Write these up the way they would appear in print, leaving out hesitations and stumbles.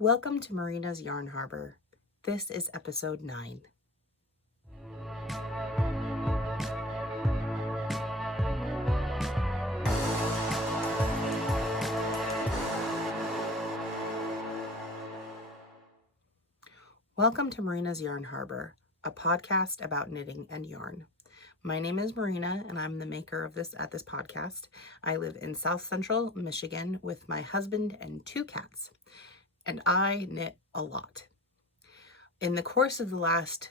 Welcome to Marina's Yarn Harbor. This is episode 9. Welcome to Marina's Yarn Harbor, a podcast about knitting and yarn. My name is Marina, and I'm the maker of this podcast. I live in South Central Michigan with my husband and 2 cats, and I knit a lot. In the course of the last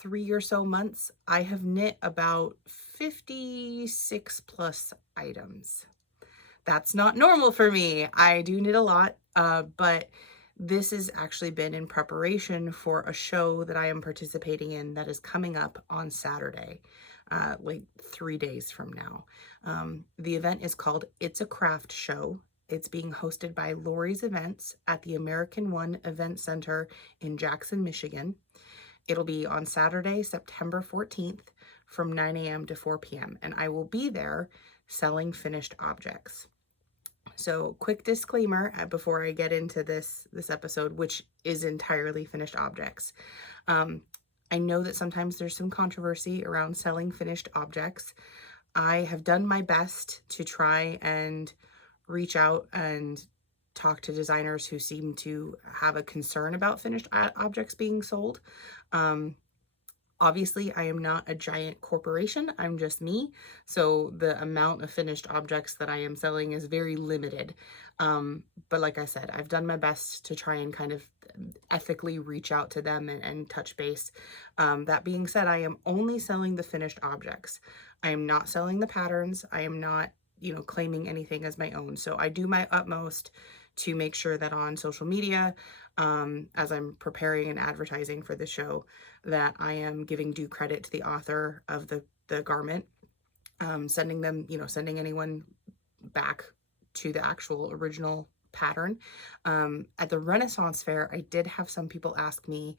3 or so months, I have knit about 56 plus items. That's not normal for me. I do knit a lot, but this has actually been in preparation for a show that I am participating in that is coming up on Saturday, like 3 days from now. The event is called It's a Craft Show. It's being hosted by Lori's Events at the American One Event Center in Jackson, Michigan. It'll be on Saturday, September 14th from 9 a.m. to 4 p.m. and I will be there selling finished objects. So, quick disclaimer before I get into this episode, which is entirely finished objects. I know that sometimes there's some controversy around selling finished objects. I have done my best to try and reach out and talk to designers who seem to have a concern about finished objects being sold. Obviously, I am not a giant corporation. I'm just me. So the amount of finished objects that I am selling is very limited. But like I said, I've done my best to try and kind of ethically reach out to them and touch base. That being said, I am only selling the finished objects. I am not selling the patterns. I am not, claiming anything as my own. So I do my utmost to make sure that on social media, as I'm preparing and advertising for the show, that I am giving due credit to the author of the garment, sending anyone back to the actual original pattern. At the Renaissance Fair, I did have some people ask me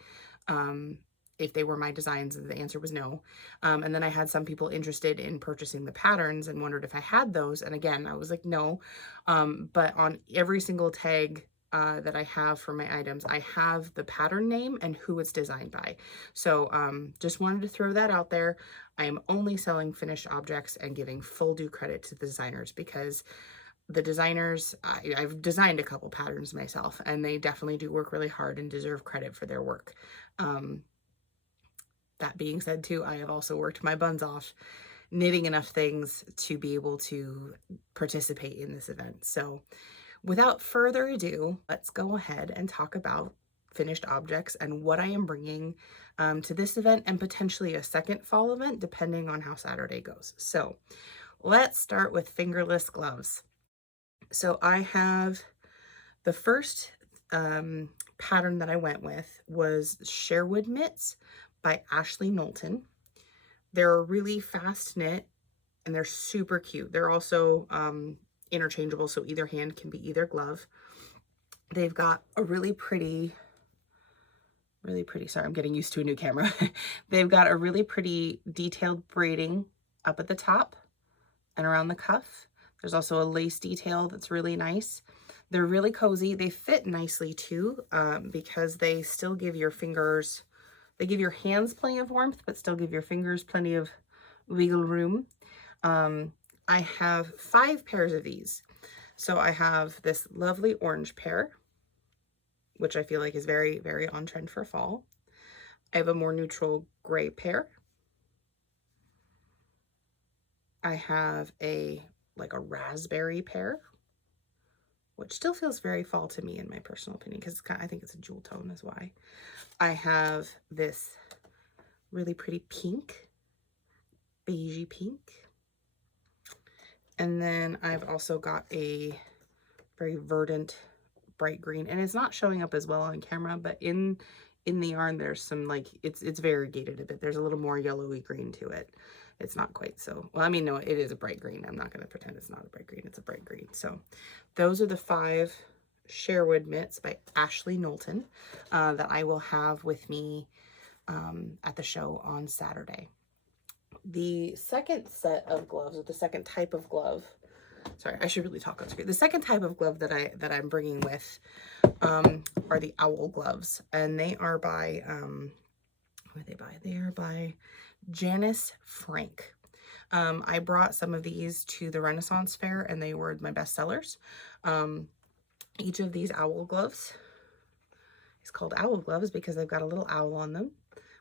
if they were my designs, and the answer was no. And then I had some people interested in purchasing the patterns and wondered if I had those. And again, I was like, no. But on every single tag that I have for my items, I have the pattern name and who it's designed by. So just wanted to throw that out there. I am only selling finished objects and giving full due credit to the designers, because the designers, I've designed a couple patterns myself, and they definitely do work really hard and deserve credit for their work. That being said too, I have also worked my buns off knitting enough things to be able to participate in this event. So without further ado, let's go ahead and talk about finished objects and what I am bringing to this event, and potentially a second fall event, depending on how Saturday goes. So let's start with fingerless gloves. So I have the first pattern that I went with was Sherwood mitts by Knowlton. They're a really fast knit and they're super cute. They're also interchangeable, so either hand can be either glove. They've got a really pretty, sorry, I'm getting used to a new camera. They've got a really pretty detailed braiding up at the top and around the cuff. There's also a lace detail that's really nice. They're really cozy. They fit nicely too, because they still give your fingers, they give your hands plenty of warmth, but still give your fingers plenty of wiggle room. I have 5 pairs of these. So I have this lovely orange pair, which I feel like is very, very on trend for fall. I have a more neutral gray pair. I have a raspberry pair, which still feels very fall to me in my personal opinion, because I think it's a jewel tone is why. I have this really pretty pink, beigey pink. And then I've also got a very verdant bright green, and it's not showing up as well on camera, but in the yarn there's some, it's variegated a bit. There's a little more yellowy green to it. It's not quite so, well, I mean, no, it is a bright green. I'm not going to pretend it's not a bright green. It's a bright green. So those are the 5 Sherwood mitts by Knowlton that I will have with me at the show on Saturday. The second set of gloves, or the second type of glove, sorry, I should really talk on screen. The second type of glove that I'm bringing with are the owl gloves, and they are by, who are they by? They are by Janis Frank. I brought some of these to the Renaissance Fair, and they were my best sellers. Each of these owl gloves is called owl gloves because they've got a little owl on them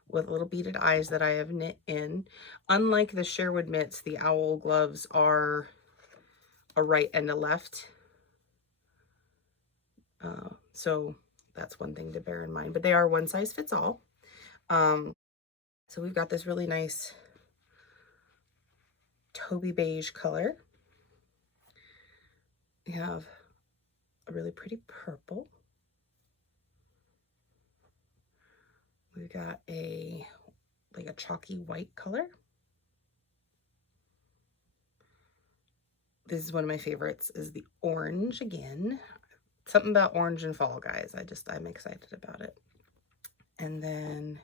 with little beaded eyes that I have knit in. Unlike the Sherwood mitts, the owl gloves are a right and a left. So that's one thing to bear in mind, but they are one size fits all. So we've got this really nice taupey beige color. We have a really pretty purple. We've got like a chalky white color. This is one of my favorites, is the orange again. Something about orange and fall, guys. I'm excited about it. And then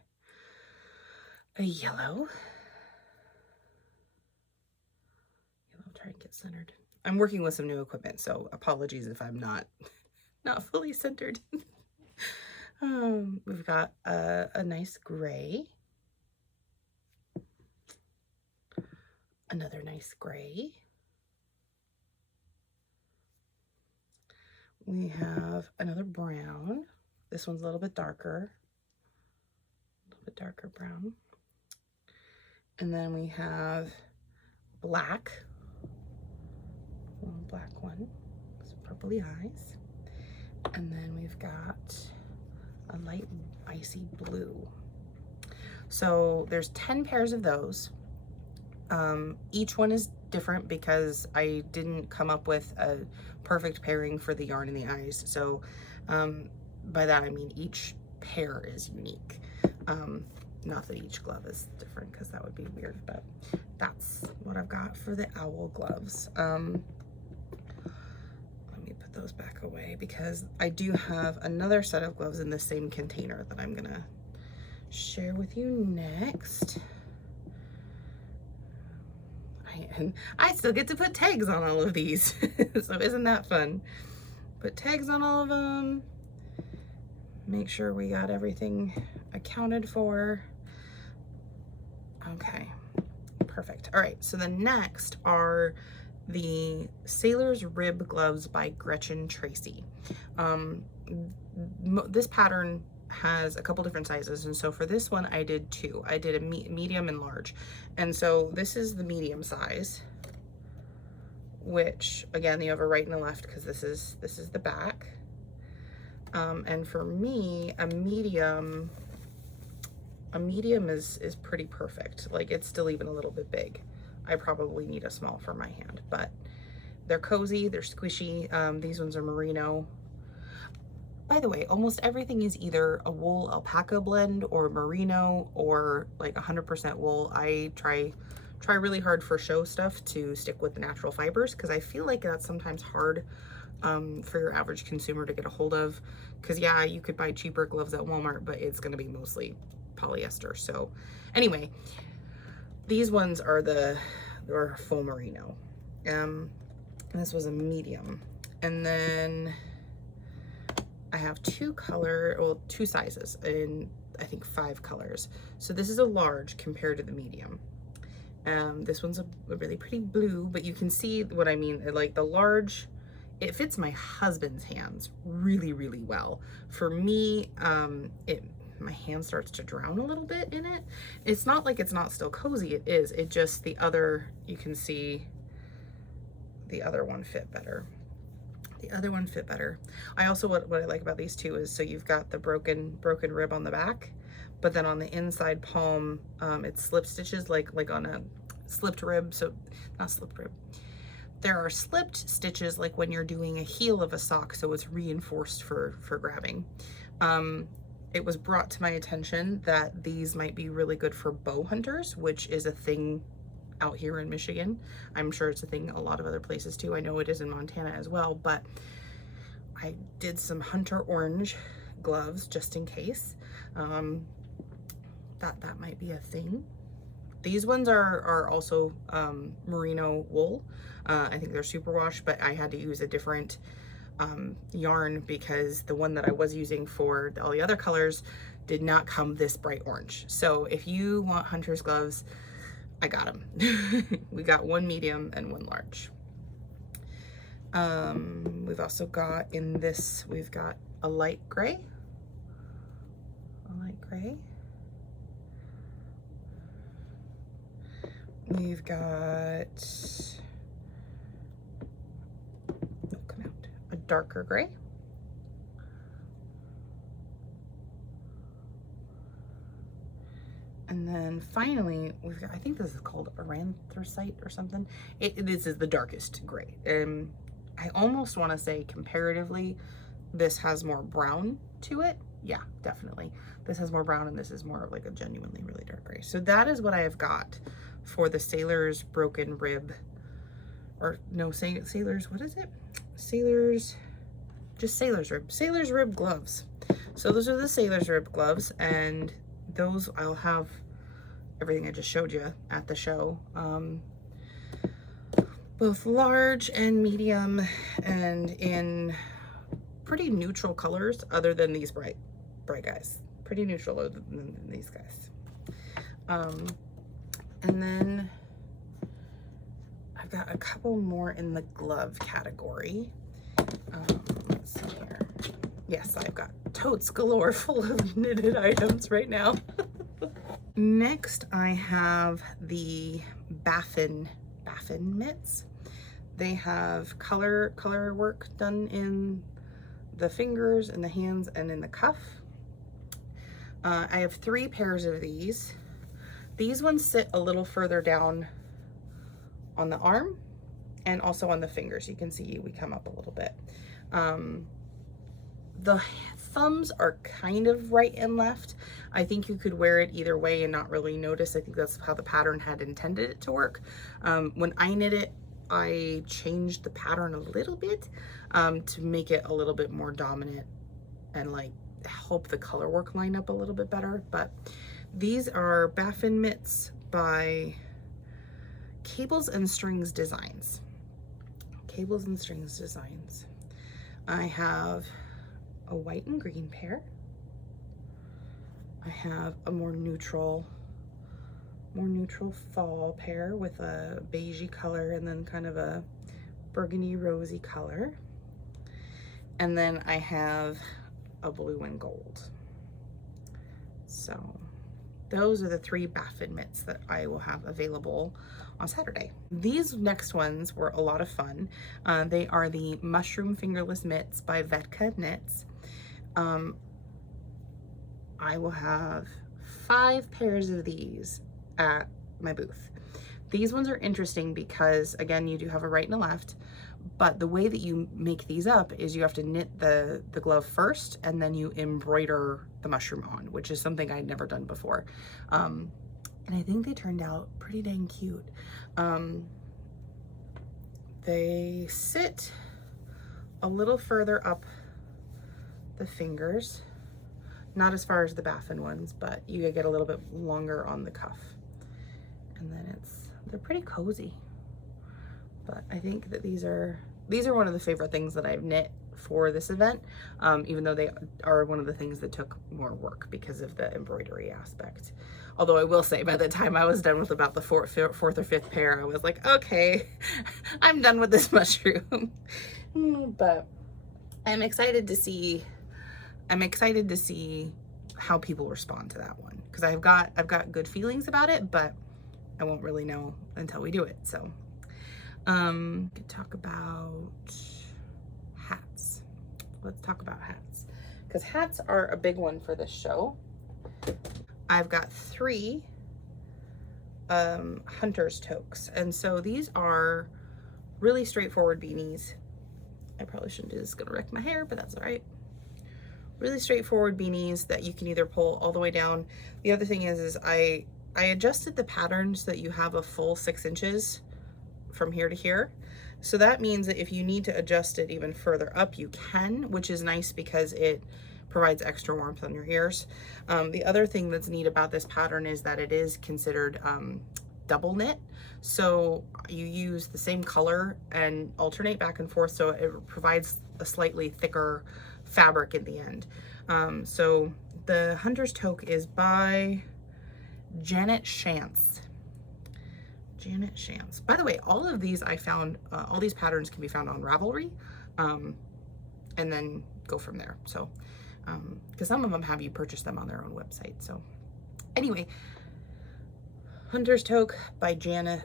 a yellow. Try and get centered. I'm working with some new equipment, so apologies if I'm not fully centered. We've got a nice gray. Another nice gray. We have another brown. This one's a little bit darker. A little bit darker brown. And then we have black. One black one. Some purpley eyes. And then we've got a light icy blue. So there's 10 pairs of those. Each one is different because I didn't come up with a perfect pairing for the yarn and the eyes. So by that I mean each pair is unique. Not that each glove is different because that would be weird, but that's what I've got for the owl gloves. Let me put those back away because I do have another set of gloves in the same container that I'm gonna share with you next. And I still get to put tags on all of these. So isn't that fun? Put tags on all of them. Make sure we got everything accounted for. Okay, perfect. All right, so the next are the Sailor's Rib Gloves by Gretchen Tracy. This pattern has a couple different sizes, and so for this one I did two. I did a medium and large, and so this is the medium size, which again you have a right and a left because this is the back. And for me, a medium is pretty perfect. Like, it's still even a little bit big. I probably need a small for my hand, but they're cozy, they're squishy. These ones are merino. By the way, almost everything is either a wool alpaca blend or merino or like 100% wool. I try really hard for show stuff to stick with the natural fibers because I feel like that's sometimes hard for your average consumer to get a hold of. Because yeah, you could buy cheaper gloves at Walmart, but it's going to be mostly polyester. So anyway, these ones are full merino. And this was a medium. And then I have two sizes in I think 5 colors. So this is a large compared to the medium. This one's a really pretty blue, but you can see what I mean. Like the large, it fits my husband's hands really, really well. For me, my hand starts to drown a little bit in it. It's not like it's not still cozy, it is. It just, you can see the other one fit better. The other one fit better. I also, what I like about these two is, so you've got the broken rib on the back, but then on the inside palm, it's slip stitches like on a slipped rib. So not slipped rib. There are slipped stitches like when you're doing a heel of a sock, so it's reinforced for grabbing. It was brought to my attention that these might be really good for bow hunters, which is a thing out here in Michigan. I'm sure it's a thing a lot of other places too. I know it is in Montana as well, but I did some hunter orange gloves just in case. That might be a thing. These ones are also merino wool. I think they're superwash, but I had to use a different yarn, because the one that I was using for all the other colors did not come this bright orange. So if you want hunter's gloves, I got them. We got one medium and one large. We've also got in this, we've got a light gray. We've got, a darker gray. And then finally, we've got, I think this is called Aranthracite or something. This is the darkest gray. I almost want to say comparatively, this has more brown to it. Yeah, definitely. This has more brown, and this is more of like a genuinely really dark gray. So that is what I have got for the Sailor's Broken Rib, or no, Sailor's, what is it? Just Sailor's Rib gloves. So those are the Sailor's Rib gloves, and those I'll have everything I just showed you at the show. Both large and medium, and in pretty neutral colors, other than these bright guys. Pretty neutral other than these guys. And then I've got a couple more in the glove category. Let's see here. Yes, I've got totes galore full of knitted items right now. Next, I have the Baffin mitts. They have color work done in the fingers and the hands and in the cuff. I have 3 pairs of these. These ones sit a little further down on the arm and also on the fingers. You can see we come up a little bit. The thumbs are kind of right and left. I think you could wear it either way and not really notice. I think that's how the pattern had intended it to work. When I knit it, I changed the pattern a little bit to make it a little bit more dominant and like help the color work line up a little bit better. But these are Baffin mitts by Cables and Strings Designs. Cables and Strings Designs. I have a white and green pair. I have a more neutral fall pair with a beigey color and then kind of a burgundy rosy color. And then I have a blue and gold. So those are the 3 Baffin mitts that I will have available on Saturday. These next ones were a lot of fun. They are the Mushroom Fingerless mitts by VetkaKnits. I will have 5 pairs of these at my booth. These ones are interesting because, again, you do have a right and a left, but the way that you make these up is you have to knit the glove first and then you embroider the mushroom on, which is something I'd never done before. And I think they turned out pretty dang cute. They sit a little further up the fingers, not as far as the Baffin ones, but you get a little bit longer on the cuff. And then they're pretty cozy. But I think that these are one of the favorite things that I've knit for this event, even though they are one of the things that took more work because of the embroidery aspect. Although I will say, by the time I was done with about the fourth or 5th pair, I was like, okay, I'm done with this mushroom. But I'm excited to see how people respond to that one, because I've got good feelings about it, but I won't really know until we do it. So could talk about hats. Let's talk about hats, because hats are a big one for this show. I've got 3 hunter's toques, and so these are really straightforward beanies. I probably shouldn't do this, it's gonna wreck my hair, but that's all right. Really straightforward beanies that you can either pull all the way down. The other thing is I adjusted the pattern so that you have a full 6 inches from here to here. So that means that if you need to adjust it even further up, you can, which is nice because it provides extra warmth on your ears. The other thing that's neat about this pattern is that it is considered double knit. So you use the same color and alternate back and forth, so it provides a slightly thicker fabric in the end. So the Hunter's Toque is by Shantz. Shantz. By the way, all of these I found, all these patterns can be found on Ravelry, and then go from there. So, because some of them have you purchase them on their own website. So anyway, Hunter's Toque by Janet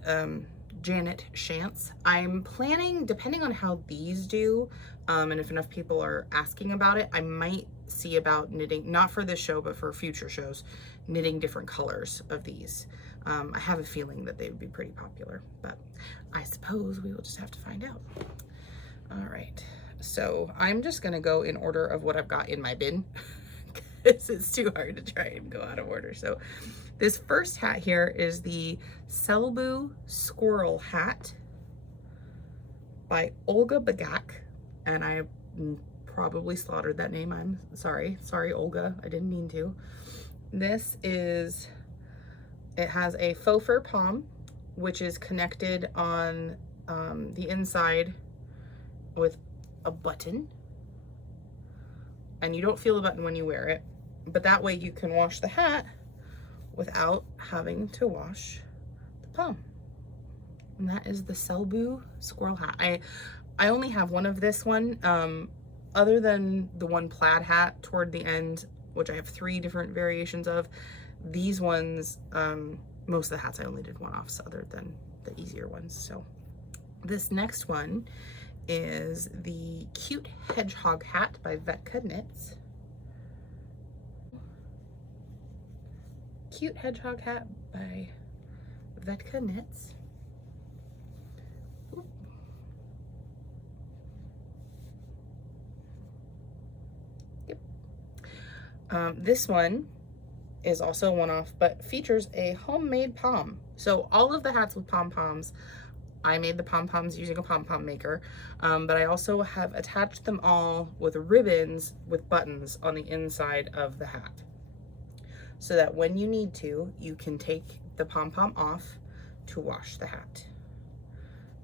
Shantz. I'm planning, depending on how these do, and if enough people are asking about it, I might see about knitting, not for this show, but for future shows, knitting different colors of these. I have a feeling that they would be pretty popular, but I suppose we will just have to find out. All right, so I'm just gonna go in order of what I've got in my bin, because it's too hard to try and go out of order. So this first hat here is the Selbu Squirrel hat by Olga Begak, and I probably slaughtered that name. I'm sorry. Sorry, Olga. I didn't mean to. This is, it has a faux fur pom, which is connected on the inside with a button. And you don't feel the button when you wear it, but that way you can wash the hat without having to wash the pom. And that is the Selbu squirrel hat. I only have one of this one, other than the one plaid hat toward the end, which I have 3 different variations of. These ones, most of the hats I only did one-offs other than the easier ones. So this next one is the cute hedgehog hat by VetkaKnits. Cute hedgehog hat by VetkaKnits. Yep. This one is also a one-off, but features a homemade pom. So all of the hats with pom-poms, I made the pom-poms using a pom-pom maker, but I also have attached them all with ribbons with buttons on the inside of the hat, so that when you need to, you can take the pom-pom off to wash the hat.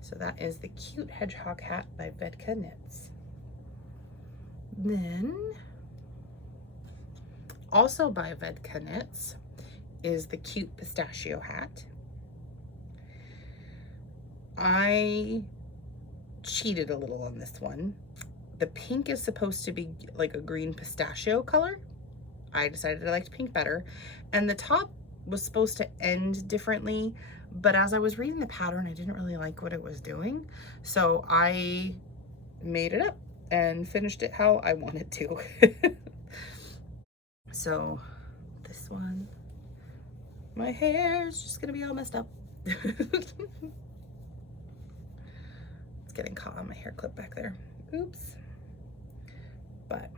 So that is the cute hedgehog hat by VetkaKnits. Then, also by VetkaKnits, is the cute pistachio hat. I cheated a little on this one. The pink is supposed to be like a green pistachio color. I decided I liked pink better. And the top was supposed to end differently, but as I was reading the pattern, I didn't really like what it was doing. So I made it up and finished it how I wanted to. So this one, my hair is just gonna be all messed up. It's getting caught on my hair clip back there. Oops. But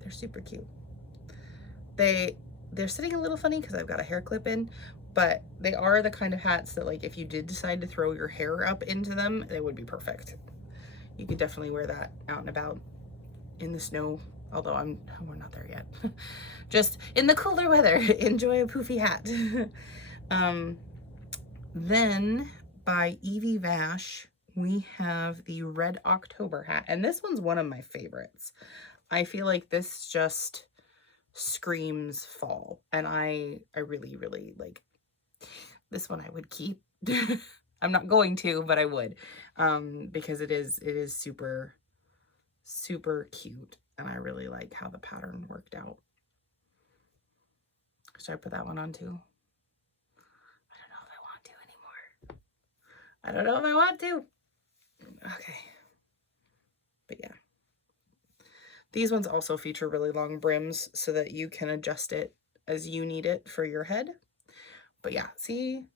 they're super cute. They're sitting a little funny because I've got a hair clip in, but they are the kind of hats that, like, if you did decide to throw your hair up into them, they would be perfect. You could definitely wear that out and about in the snow, although we're not there yet. Just in the cooler weather, enjoy a poofy hat. Then by EVVASH, we have the Red October hat, and this one's one of my favorites. I feel like this just screams fall, and I really, really like this one. I would keep. I'm not going to, but I would, because it is super, super cute, and I really like how the pattern worked out. Should I put that one on too? I don't know if I want to anymore. I don't know if I want to. Okay. But yeah. These ones also feature really long brims so that you can adjust it as you need it for your head. But yeah, see?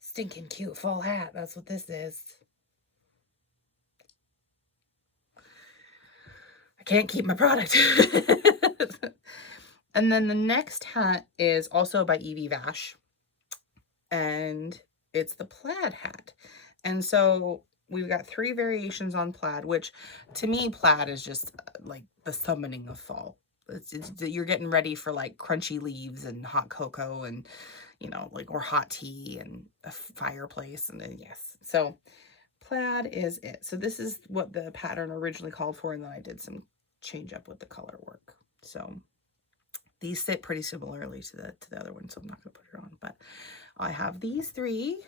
Stinking cute fall hat. That's what this is. I can't keep my product. And then the next hat is also by EVVASH, and it's the plaid hat. And so we've got 3 variations on plaid, which to me, plaid is just like the summoning of fall. You're getting ready for like crunchy leaves and hot cocoa and, you know, like, or hot tea and a fireplace. And then, yes. So plaid is it. So this is what the pattern originally called for, and then I did some change up with the color work. So these sit pretty similarly to the other one, so I'm not going to put it on. But I have these 3,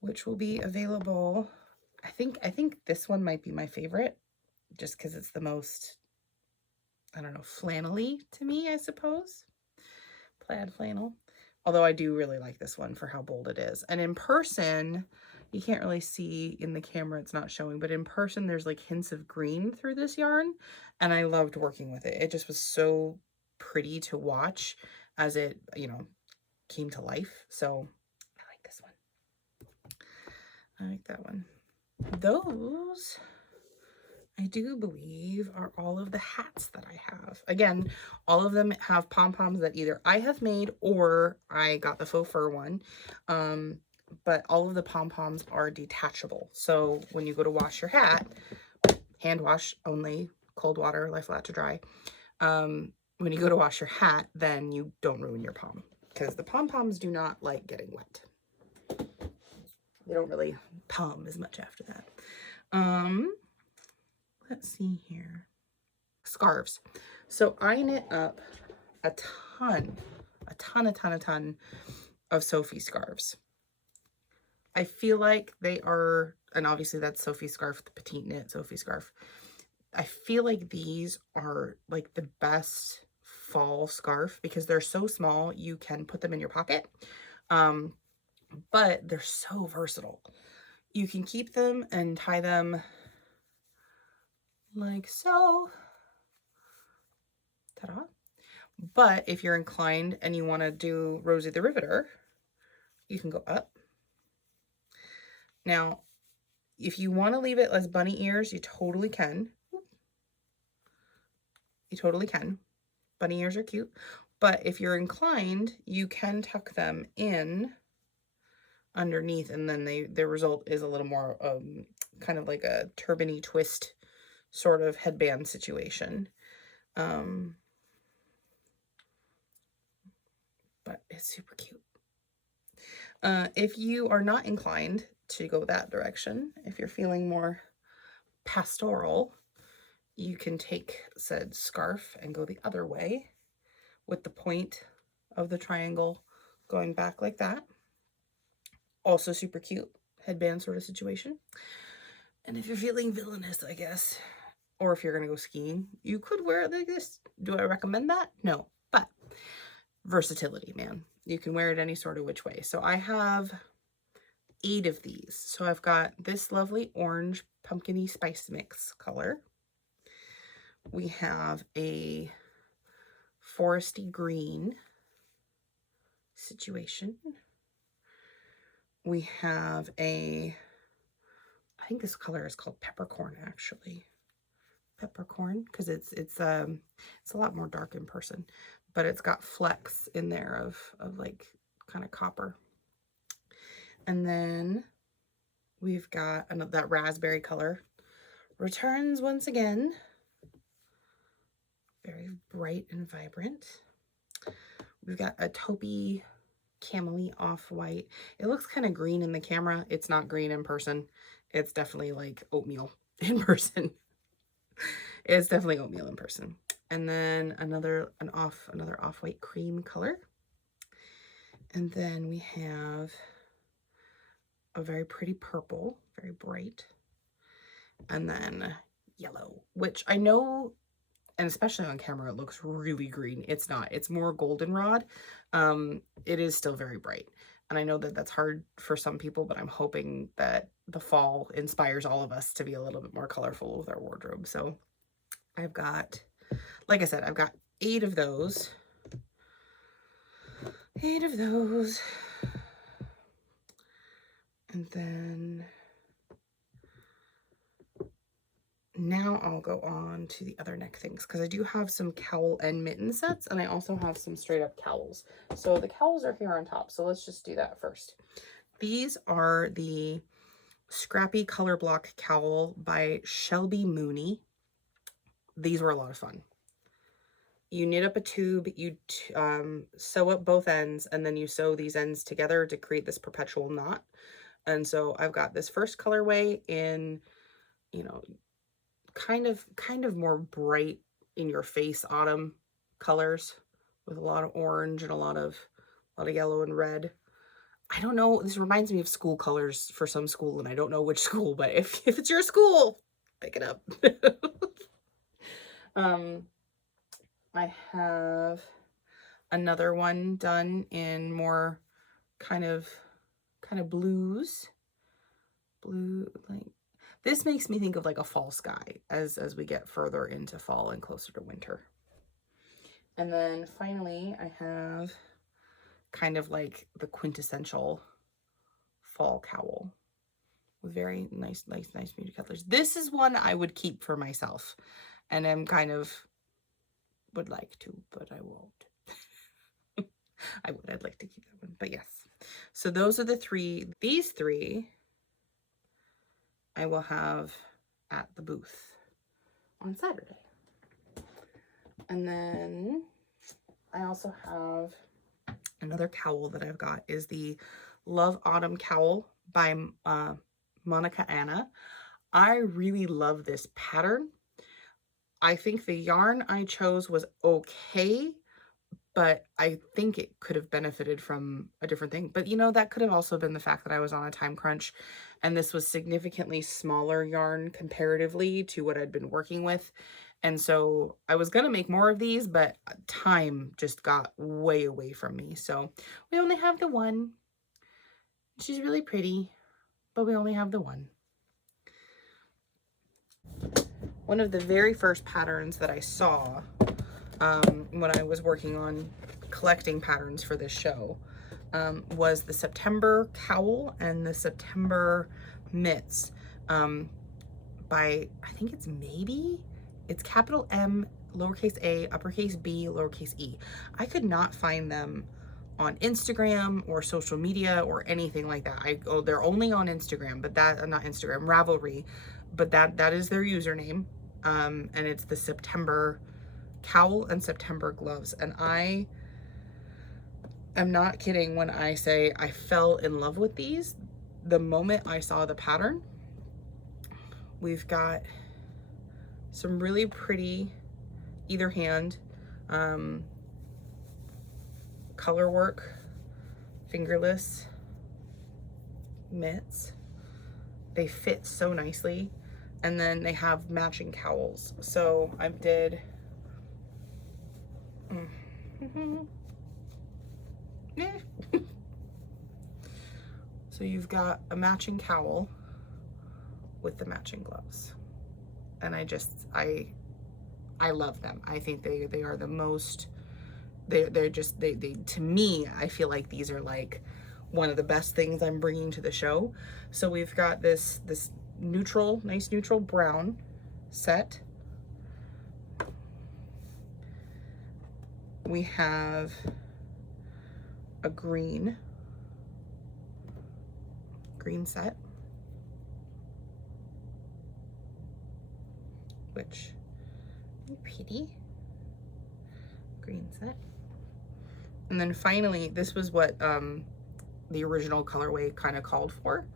which will be available. I think this one might be my favorite, just because it's the most, I don't know, flannel-y to me, I suppose. Plaid flannel. Although I do really like this one for how bold it is. And in person, you can't really see in the camera, it's not showing, but in person there's like hints of green through this yarn. And I loved working with it. It just was so pretty to watch as it, you know, came to life. So I like this one. I like that one. Those, I do believe, are all of the hats that I have. Again, all of them have pom-poms that either I have made or I got the faux fur one. But all of the pom-poms are detachable. So when you go to wash your hat, hand wash only, cold water, lie flat to dry. When you go to wash your hat, then you don't ruin your pom, because the pom-poms do not like getting wet. They don't really pom as much after that. Let's see here. Scarves. So I knit up a ton of Sophie scarves. I feel like they are, and obviously that's Sophie scarf, the Petite knit Sophie scarf. I feel like these are like the best fall scarf because they're so small, you can put them in your pocket. But they're so versatile. You can keep them and tie them like so. Ta-da. But if you're inclined and you want to do Rosie the Riveter, you can go up. Now, if you want to leave it as bunny ears, you totally can. You totally can. Bunny ears are cute. But if you're inclined, you can tuck them in underneath, and then the result is a little more kind of like a turban-y twist sort of headband situation. But it's super cute. If you are not inclined to go that direction, if you're feeling more pastoral, you can take said scarf and go the other way with the point of the triangle going back like that. Also super cute headband sort of situation. And if you're feeling villainous, I guess, or if you're going to go skiing, you could wear it like this. Do I recommend that? No, but versatility, man. You can wear it any sort of which way. So I have 8 of these. So I've got this lovely orange pumpkin-y spice mix color. We have a foresty green situation. We have I think this color is called peppercorn, actually. Peppercorn, because it's a lot more dark in person, but it's got flecks in there of like kind of copper. And then we've got that raspberry color returns once again. Very bright and vibrant. We've got a taupey camely off-white. It looks kind of green in the camera. It's not green in person. It's definitely like oatmeal in person. It's definitely oatmeal in person. And then another off-white cream color. And then we have a very pretty purple, very bright. And then yellow, which I know, and especially on camera, it looks really green. It's not. It's more goldenrod. It is still very bright. And I know that that's hard for some people, but I'm hoping that the fall inspires all of us to be a little bit more colorful with our wardrobe. So I've got, like I said, I've got 8 of those. 8 of those. And then now I'll go on to the other neck things, because I do have some cowl and mitten sets, and I also have some straight up cowls. So the cowls are here on top, so let's just do that first. These are the Scrappy Color Block Cowl by Shelby Mooney. These were a lot of fun. You knit up a tube, you sew up both ends, and then you sew these ends together to create this perpetual knot. And so I've got this first colorway in, you know, kind of more bright in your face autumn colors with a lot of orange and a lot of yellow and red. I don't know, this reminds me of school colors for some school, and I don't know which school, but if it's your school, pick it up. I have another one done in more kind of blues. Blue, like, this makes me think of like a fall sky as we get further into fall and closer to winter. And then finally, I have kind of like the quintessential fall cowl with very nice muted colors. This is one I would keep for myself, and I'm kind of would like to, but I won't. I'd like to keep that one, but yes. So those are the three. These three I will have at the booth on Saturday. And then I also have another cowl that I've got is the Love Autumn Cowl by Monika Anna. I really love this pattern. I think the yarn I chose was okay, but I think it could have benefited from a different thing. But you know, that could have also been the fact that I was on a time crunch, and this was significantly smaller yarn comparatively to what I'd been working with. And so I was gonna make more of these, but time just got way away from me. So we only have the one. She's really pretty, but we only have the one. One of the very first patterns that I saw when I was working on collecting patterns for this show was the September Cowl and the September Mitts by, I think it's capital M, lowercase a, uppercase B, lowercase e. I could not find them on Instagram or social media or anything like that. They're only on Instagram, but not Instagram, Ravelry, but that is their username. And it's the September Cowl and September gloves. And I am not kidding when I say I fell in love with these the moment I saw the pattern. We've got some really pretty either hand color work, fingerless mitts. They fit so nicely, and then they have matching cowls. So I did so you've got a matching cowl with the matching gloves, and I love them. I think they are the most, they're just, they to me, I feel like these are like one of the best things I'm bringing to the show. So we've got this nice neutral brown set. We have a green set, which pretty green set. And then finally, this was what the original colorway kind of called for.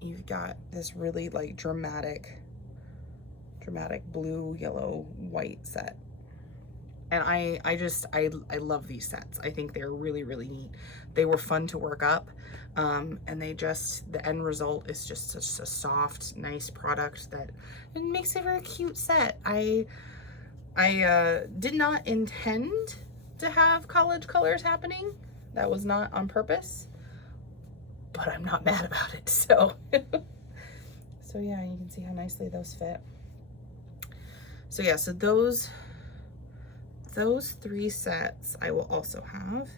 You've got this really like dramatic blue, yellow, white set. And I love these sets. I think they're really, really neat. They were fun to work up. And the end result is just a soft, nice product that it makes a very cute set. I did not intend to have college colors happening. That was not on purpose, but I'm not mad about it. So, so yeah, you can see how nicely those fit. So yeah, so those three sets I will also have.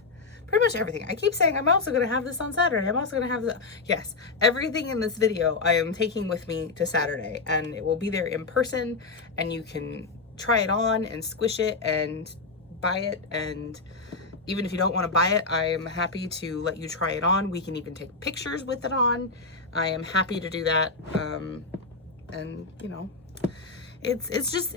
Pretty much everything. I keep saying I'm also going to have this on Saturday. I'm also going to have the, yes, everything in this video I am taking with me to Saturday, and it will be there in person, and you can try it on and squish it and buy it. And even if you don't want to buy it, I am happy to let you try it on. We can even take pictures with it on. I am happy to do that. And you know, it's just,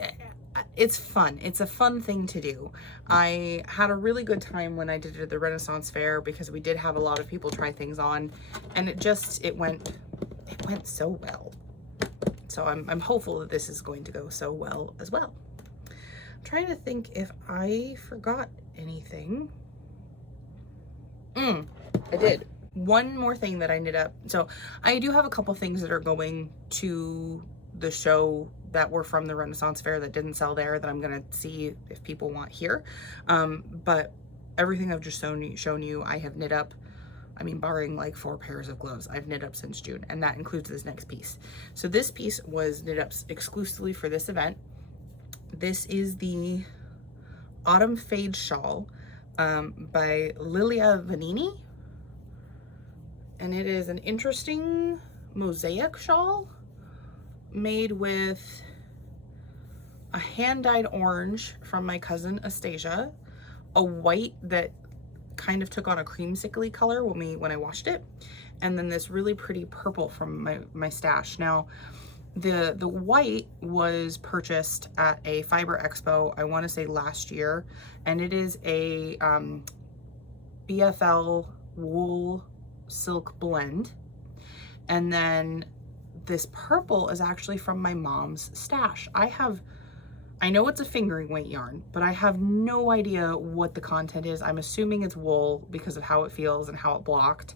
it's fun. It's a fun thing to do. I had a really good time when I did it at the Renaissance Fair because we did have a lot of people try things on, and it went so well. So I'm hopeful that this is going to go so well as well. I'm trying to think if I forgot anything. I did. One more thing that I knit up. So I do have a couple things that are going to the show that were from the Renaissance Fair that didn't sell there that I'm gonna see if people want here. But everything I've just shown you, I have knit up. I mean, barring like 4 pairs of gloves, I've knit up since June, and that includes this next piece. So this piece was knit up exclusively for this event. This is the Autumn Fade Shawl by Lilia Vanini. And it is an interesting mosaic shawl made with a hand-dyed orange from my cousin Astasia, a white that kind of took on a creamsicle color when I washed it, and then this really pretty purple from my stash. Now, the white was purchased at a Fiber Expo, I want to say last year, and it is a BFL wool silk blend. And then this purple is actually from my mom's stash. I know it's a fingering weight yarn, but I have no idea what the content is. I'm assuming it's wool because of how it feels and how it blocked.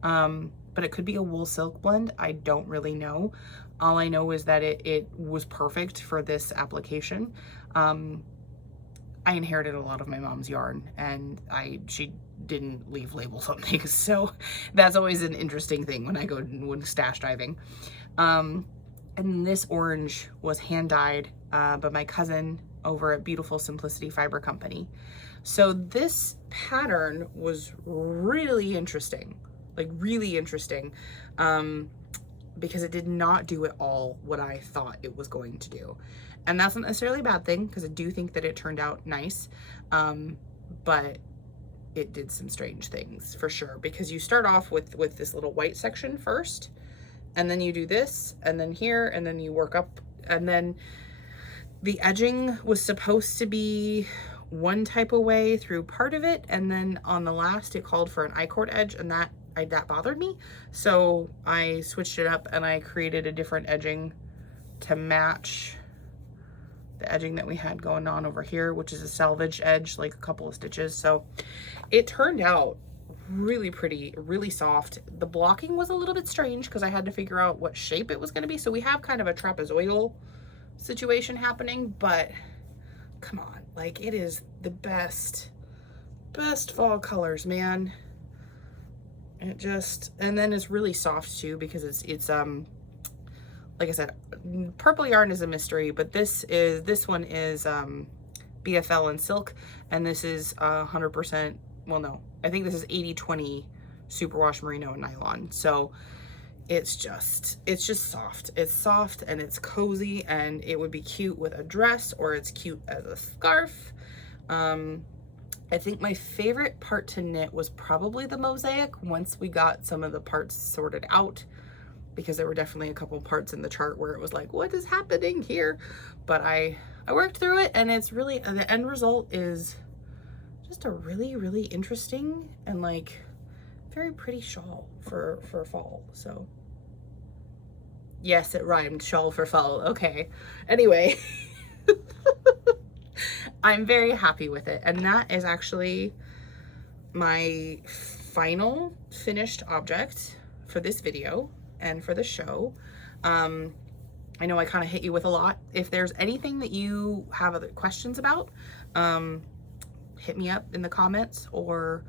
But it could be a wool silk blend. I don't really know. All I know is that it was perfect for this application. I inherited a lot of my mom's yarn, and she didn't leave labels on things, so that's always an interesting thing when I go stash diving. And this orange was hand dyed by my cousin over at Beautiful Simplicity Fiber Company. So this pattern was really interesting, like really interesting, because it did not do at all what I thought it was going to do. And that's not necessarily a bad thing, because I do think that it turned out nice, but it did some strange things for sure, because you start off with this little white section first, and then you do this, and then here, and then you work up, and then the edging was supposed to be one type of way through part of it, and then on the last it called for an I-cord edge, and that bothered me. So I switched it up and I created a different edging to match the edging that we had going on over here, which is a salvage edge, like a couple of stitches. So it turned out really pretty, really soft. The blocking was a little bit strange because I had to figure out what shape it was going to be. So we have kind of a trapezoidal situation happening, but come on, like, it is the best fall colors, man. It just, and then it's really soft too, because it's like I said, purple yarn is a mystery, but this one is BFL and silk, and this is 100%, well, no, I think this is 80-20 superwash merino and nylon. So it's just soft. It's soft and it's cozy, and it would be cute with a dress, or it's cute as a scarf. I think my favorite part to knit was probably the mosaic once we got some of the parts sorted out, because there were definitely a couple parts in the chart where it was like, what is happening here? But I worked through it, and it's really, the end result is just a really, really interesting and like very pretty shawl for fall. So yes, it rhymed, shawl for fall. Okay. Anyway, I'm very happy with it. And that is actually my final finished object for this video and for the show. I know I kind of hit you with a lot. If there's anything that you have other questions about, hit me up in the comments, or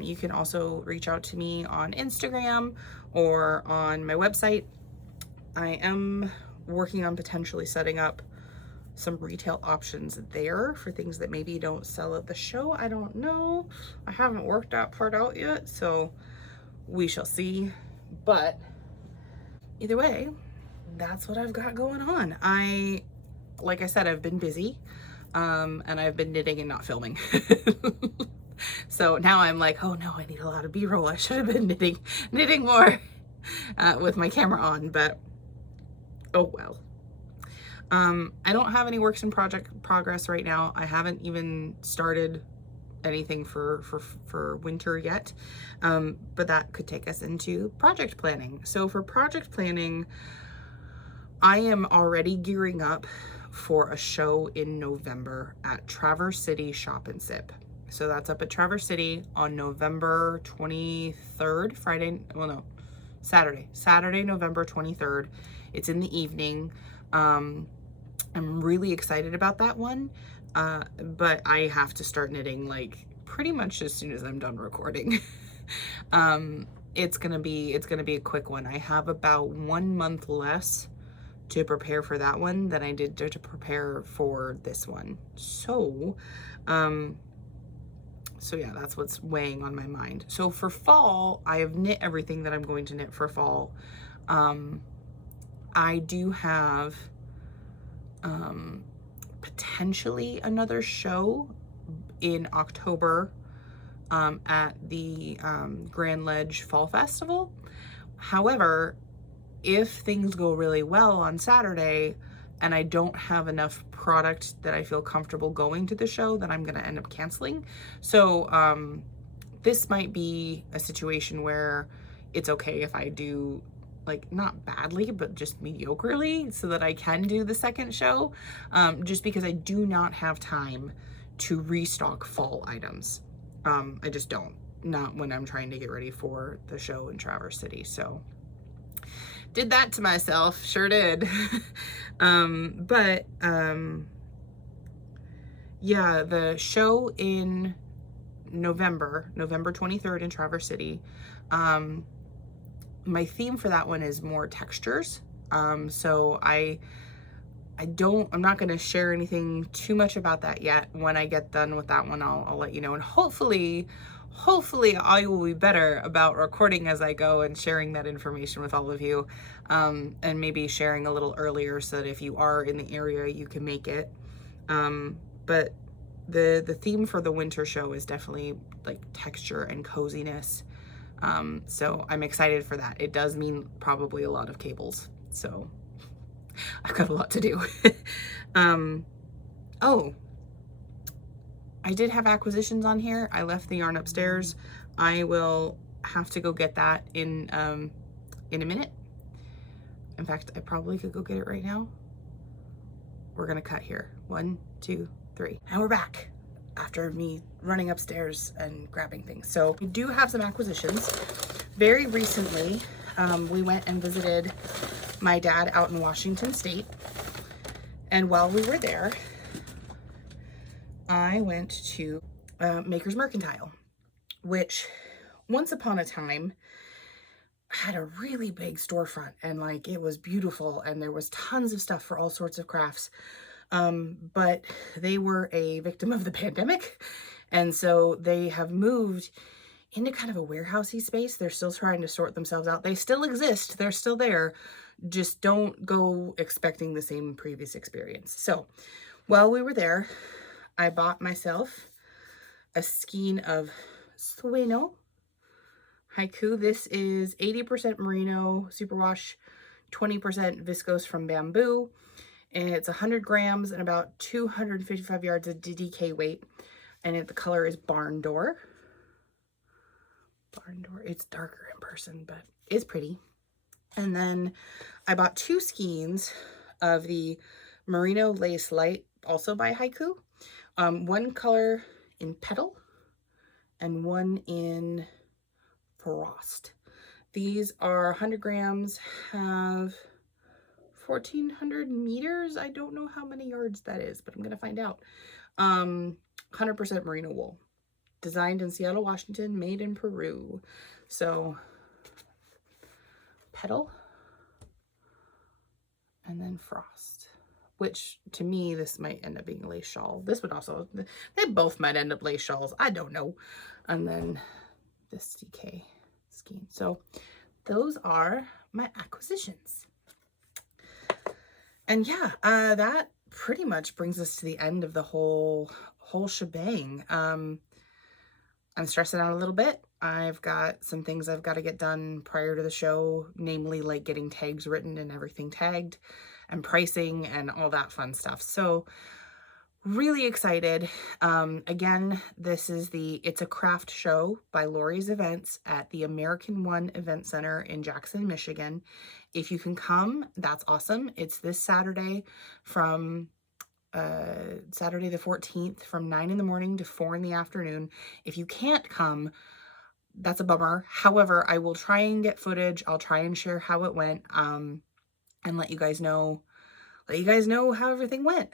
you can also reach out to me on Instagram or on my website. I am working on potentially setting up some retail options there for things that maybe don't sell at the show. I don't know. I haven't worked that part out yet, so we shall see. But either way, that's what I've got going on. Like I said, I've been busy, and I've been knitting and not filming. So now I'm like, oh no, I need a lot of B-roll. I should have been knitting more with my camera on, but oh well. I don't have any works in progress right now. I haven't even started anything for winter yet, but that could take us into project planning. So for project planning, I am already gearing up for a show in November at Traverse City Shop and Sip. So that's up at Traverse City on November 23rd, Saturday, November 23rd. It's in the evening. I'm really excited about that one, but I have to start knitting like pretty much as soon as I'm done recording. It's gonna be a quick one. I have about 1 month less to prepare for that one than I did to prepare for this one. So yeah, that's what's weighing on my mind. So for fall, I have knit everything that I'm going to knit for fall. I do have potentially another show in October at the Grand Ledge Fall Festival. However, if things go really well on Saturday and I don't have enough product that I feel comfortable going to the show, then I'm gonna end up canceling. So this might be a situation where it's okay if I do, like, not badly, but just mediocrely, so that I can do the second show, just because I do not have time to restock fall items. I just don't, not when I'm trying to get ready for the show in Traverse City. So did that to myself, sure did. Yeah, the show in November 23rd in Traverse City, my theme for that one is more textures. So I'm not going to share anything too much about that yet. When I get done with that one, I'll let you know. And hopefully I will be better about recording as I go and sharing that information with all of you. And maybe sharing a little earlier so that if you are in the area, you can make it. But the theme for the winter show is definitely like texture and coziness. So I'm excited for that. It does mean probably a lot of cables. So I've got a lot to do. Oh, I did have acquisitions on here. I left the yarn upstairs. I will have to go get that in a minute. In fact, I probably could go get it right now. We're gonna cut here. 1, 2, 3. And we're back after me running upstairs and grabbing things. So we do have some acquisitions. Very recently, we went and visited my dad out in Washington State. And while we were there, I went to Maker's Mercantile, which once upon a time had a really big storefront, and like it was beautiful and there was tons of stuff for all sorts of crafts. But they were a victim of the pandemic, and so they have moved into kind of a warehousey space. They're still trying to sort themselves out. They still exist, they're still there, just don't go expecting the same previous experience. So while we were there, I bought myself a skein of Sueno Haiku. This is 80% merino superwash, 20% viscose from bamboo, and it's 100 grams and about 255 yards of DK weight, and the color is Barn Door. It's darker in person, but it's pretty. And then I bought 2 skeins of the Merino Lace Light, also by Haiku. One color in Petal and one in Frost. These are 100 grams, have 1,400 meters. I don't know how many yards that is, but I'm going to find out. 100% merino wool. Designed in Seattle, Washington, made in Peru. So, Petal and then Frost, which to me, this might end up being a lace shawl. This would also, they both might end up lace shawls. I don't know. And then this DK skein. So those are my acquisitions. And yeah, that pretty much brings us to the end of the whole shebang. I'm stressing out a little bit. I've got some things I've got to get done prior to the show, namely like getting tags written and everything tagged. and pricing and all that fun stuff. So really excited. Again, this is It's a Craft Show by Lori's Events at the American One Event Center in Jackson, Michigan. If you can come, that's awesome. It's this Saturday from Saturday the 14th from 9 in the morning to 4 in the afternoon. If you can't come, that's a bummer. However, I will try and get footage. I'll try and share how it went, and let you guys know how everything went.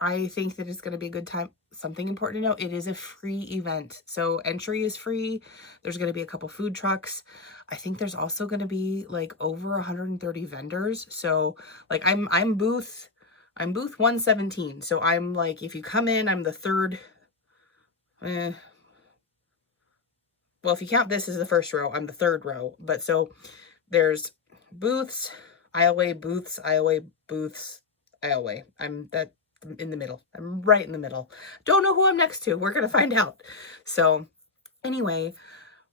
I think that it's going to be a good time. Something important to note, it is a free event. So entry is free. There's going to be a couple food trucks. I think there's also going to be like over 130 vendors. So like I'm booth 117. So I'm like, if you come in, I'm the third. Well, if you count this as the first row, I'm the third row. But so there's booths, aisleway, booths, aisleway, booths, aisleway. I'm in the middle. I'm right in the middle. Don't know who I'm next to. We're going to find out. So anyway,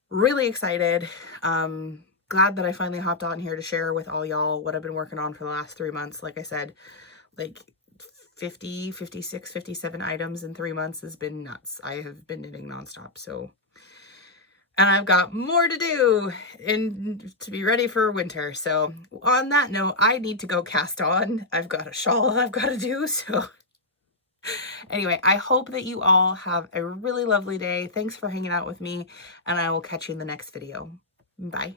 really excited. Glad that I finally hopped on here to share with all y'all what I've been working on for the last 3 months. Like I said, like 50, 56, 57 items in 3 months has been nuts. I have been knitting nonstop. So, and I've got more to do and to be ready for winter. So on that note, I need to go cast on. I've got a shawl I've got to do. So anyway, I hope that you all have a really lovely day. Thanks for hanging out with me, and I will catch you in the next video. Bye.